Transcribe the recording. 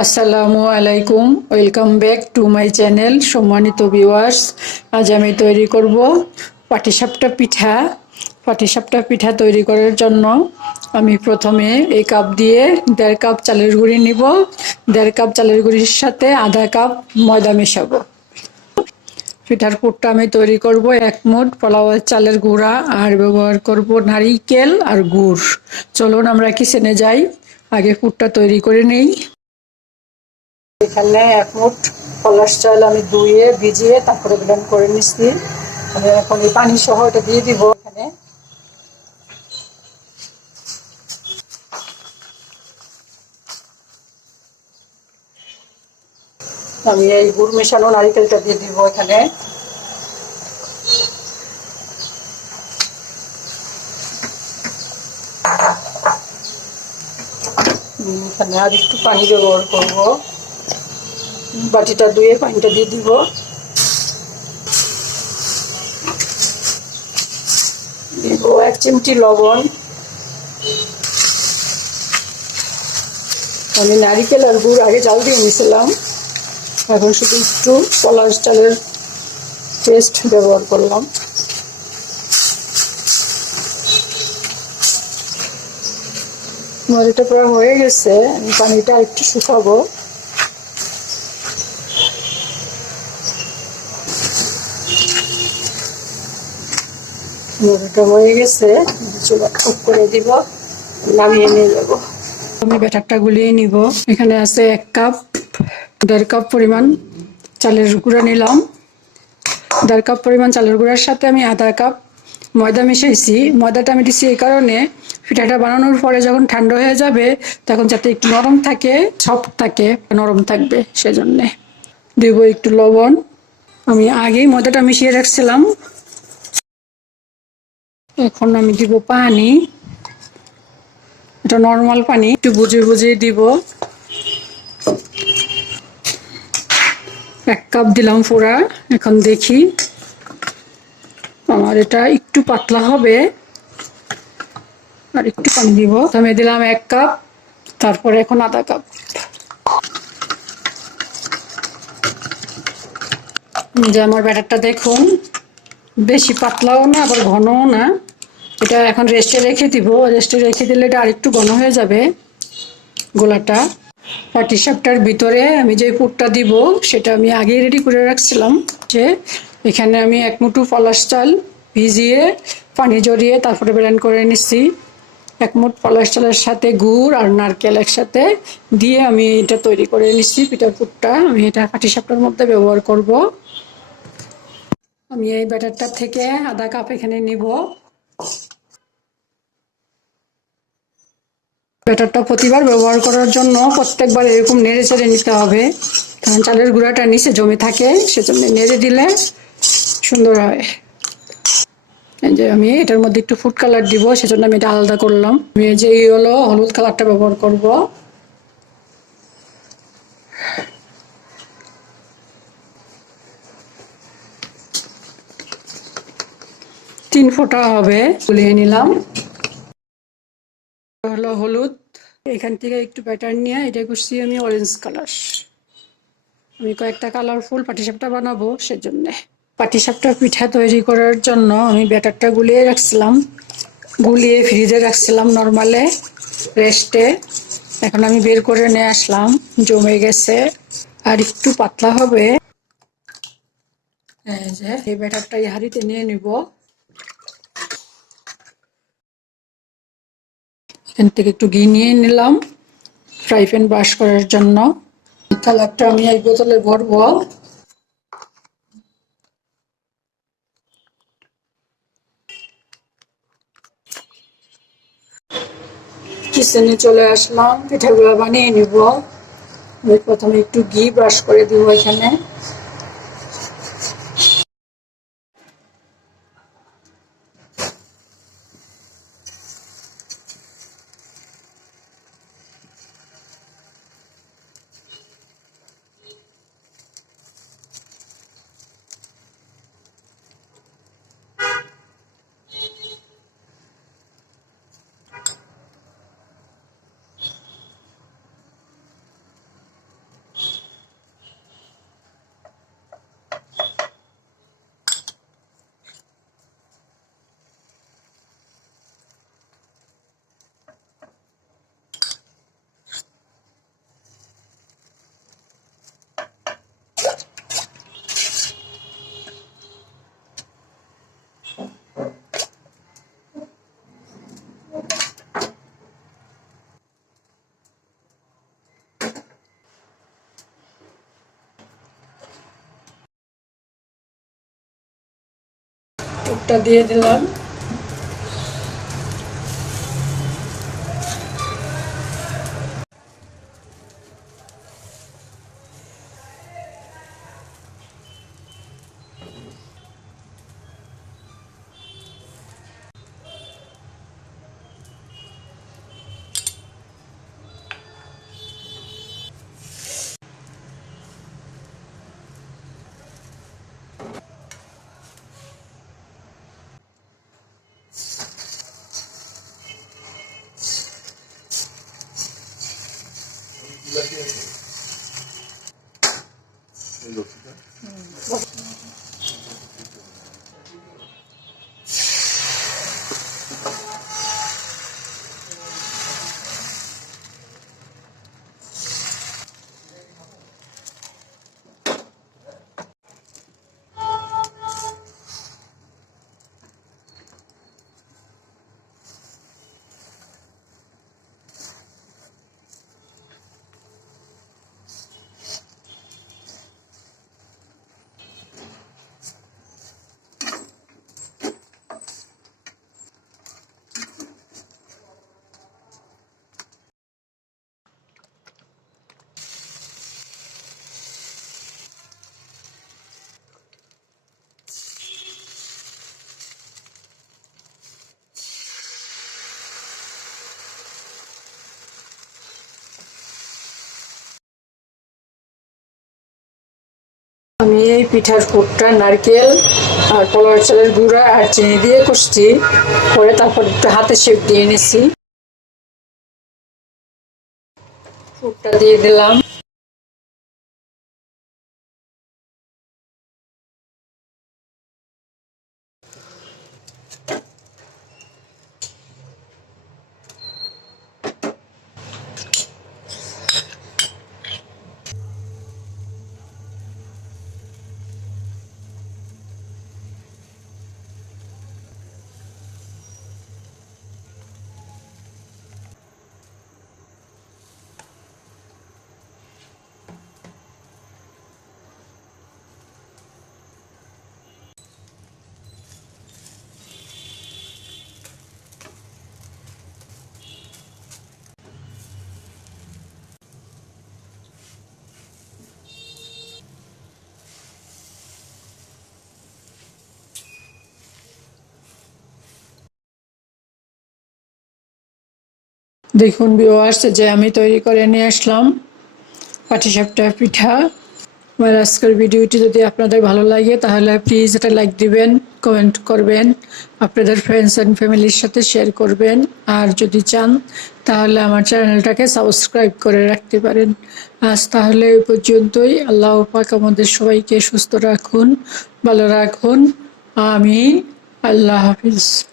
আসসালামু আলাইকুম, welcome back to my channel সম্মানিত ভিউয়ার্স। আজ আমি তৈরি করব পাটিসাপটা পিঠা। পাটিসাপটা পিঠা তৈরি করার জন্য আমি প্রথমে এই কাপ দিয়ে দেড় কাপ চালের গুঁড়ি নিব। দেড় কাপ চালের গুঁড়ির সাথে আধা কাপ ময়দা মেশাবো। পিঠার পুরটা আমি তৈরি করব এক মুঠ পোলাওয়ার চালের গুঁড়া আর ব্যবহার করব নারিকেল আর গুড়। চলুন আমরা কিচেনে যাই। আগে পুরটা তৈরি করে নেই। এখানে এক মুঠ পলাশ চাল আমি ধুয়ে, ভিজিয়ে তারপরে ব্লেন্ড করে নিচ্ছি। আমি এখন এই পানি সহ এটা দিয়ে দিব এখানে। আমি এই গুড় মেশানো নারিকেলটা দিয়ে দিব এখানে। এখানে আর একটু পানি ব্যবহার করব। বাটিটা ধুয়ে পানিটা দিয়ে দিব। দিব এক চিমটি লবণ। আমি নারিকেল আর গুড় আগে জাল দিয়ে নিয়েছিলাম। এখন শুধু একটু পলাশ চালের পেস্ট ব্যবহার করলাম। আমার এটা প্রায় হয়ে গেছে, আমি পানিটা একটু শুকাবো। এটা হয়ে গেছে চুলা করে দিব, নামিয়ে নিয়ে যাব। আমি ব্যাটারটা গুলিয়ে নিব। এখানে আছে এক কাপ, দেড় কাপ পরিমাণ চালের গুঁড়া নিলাম। দেড় কাপ পরিমাণ চালের গুঁড়ার সাথে আমি আধা কাপ ময়দা মিশাইছি। ময়দাটা আমি দিচ্ছি এই কারণে পিঠাটা বানানোর পরে যখন ঠান্ডা হয়ে যাবে, তখন যাতে একটু নরম থাকে, সফট থাকে, নরম থাকবে সেজন্যে। দেব একটু লবণ। আমি আগেই ময়দাটা মিশিয়ে রাখছিলাম। এখন আমি দিব পানি। এটা নর্মাল পানি, একটু বুঝে বুঝে দিব। এক কাপ দিলাম পুরা, এখন দেখি। আমার এটা একটু পাতলা হবে। আর একটু পানি দিব। আমি দিলাম এক কাপ তারপরে এখন আধা কাপ যে আমার ব্যাটারটা দেখুন। বেশি পাতলাও না, আবার ঘনও না। এটা এখন রেস্টে রেখে দিব। রেস্টে রেখে দিলে এটা আরেকটু ঘন হয়ে যাবে গোলাটা। পাটিসাপটার ভিতরে আমি যে পুরটা দিব, সেটা আমি আগেই রেডি করে রাখছিলাম যে এখানে আমি এক মুঠো পলাশ চাল ভিজিয়ে পানি জড়িয়ে তারপরে ব্লেন্ড করে নিচ্ছি। এক মুঠ পলাশ চালের সাথে গুড় আর নারকেল একসাথে দিয়ে আমি এটা তৈরি করে নিচ্ছি পিঠার পুরটা। আমি এটা পাটিসাপটার মধ্যে ব্যবহার করব। আমি এই ব্যাটারটা থেকে আধা কাপ এখানে নিব। ব্যাটারটা প্রতিবার ব্যবহার করার জন্য প্রত্যেকবার এরকম নেড়ে চেড়ে নিতে হবে। কারণ চালের গুঁড়াটা নিচে জমে থাকে, সেজন্য নেড়ে দিলে সুন্দর হয়। এই যে আমি এটার মধ্যে একটু ফুড কালার দিব, সেজন্য আমি এটা আলাদা করলাম। আমি যে হলো হলুদ কালারটা ব্যবহার করব। তিন ফোঁটা হবে, গুলিয়ে নিলাম। হলো হলুদ, এখান থেকে একটু ব্যাটার নিয়ে এটা করছি আমি অরেঞ্জ কালার আমি কয়েকটা কালারফুল পাটিসাপটা বানাবো সেজন্যে। পাটিসাপটা পিঠা তৈরি করার জন্য আমি ব্যাটারটা গুলিয়ে রাখছিলাম। গুলিয়ে ফ্রিজে রাখছিলাম নর্মালে রেস্টে এখন আমি বের করে নিয়ে আসলাম, জমে গেছে। আর একটু পাতলা হবে। এই যে, এই ব্যাটারটা এই হাঁড়িতে নিয়ে নিব। এখান থেকে একটু ঘি নিয়ে নিলাম। ফ্রাই প্যান ব্রাশ করার জন্য। কালারটা আমি এই বোতলে ভরবো। কিচেনে চলে আসলাম। পিঠাগুলো বানিয়ে নিব। প্রথমে একটু ঘি ব্রাশ করে দিব এখানে। পুরটা দিয়ে দিলাম। আমি এই পিঠার কোটটা, নারকেল আর কলার চালের গুঁড়া আর চিনি দিয়ে কষছি। করে তারপর একটু হাতে শেপ দিয়ে নিছি। কোটটা দিয়ে দিলাম। দেখুন ভিউয়ার্স যে আমি তৈরি করে নিয়ে আসলাম পাটিসাপটা পিঠা। আমার আজকের ভিডিওটি যদি আপনাদের ভালো লাগে, তাহলে প্লিজ এটা লাইক দিবেন কমেন্ট করবেন, আপনাদের ফ্রেন্ডস অ্যান্ড ফ্যামিলির সাথে শেয়ার করবেন। আর যদি চান, তাহলে আমার চ্যানেলটাকে সাবস্ক্রাইব করে রাখতে পারেন। আজ তাহলে এই পর্যন্তই। আল্লাহ পাক আমাদের সবাইকে সুস্থ রাখুন, ভালো রাখুন। আমিন। আল্লাহ হাফিজ।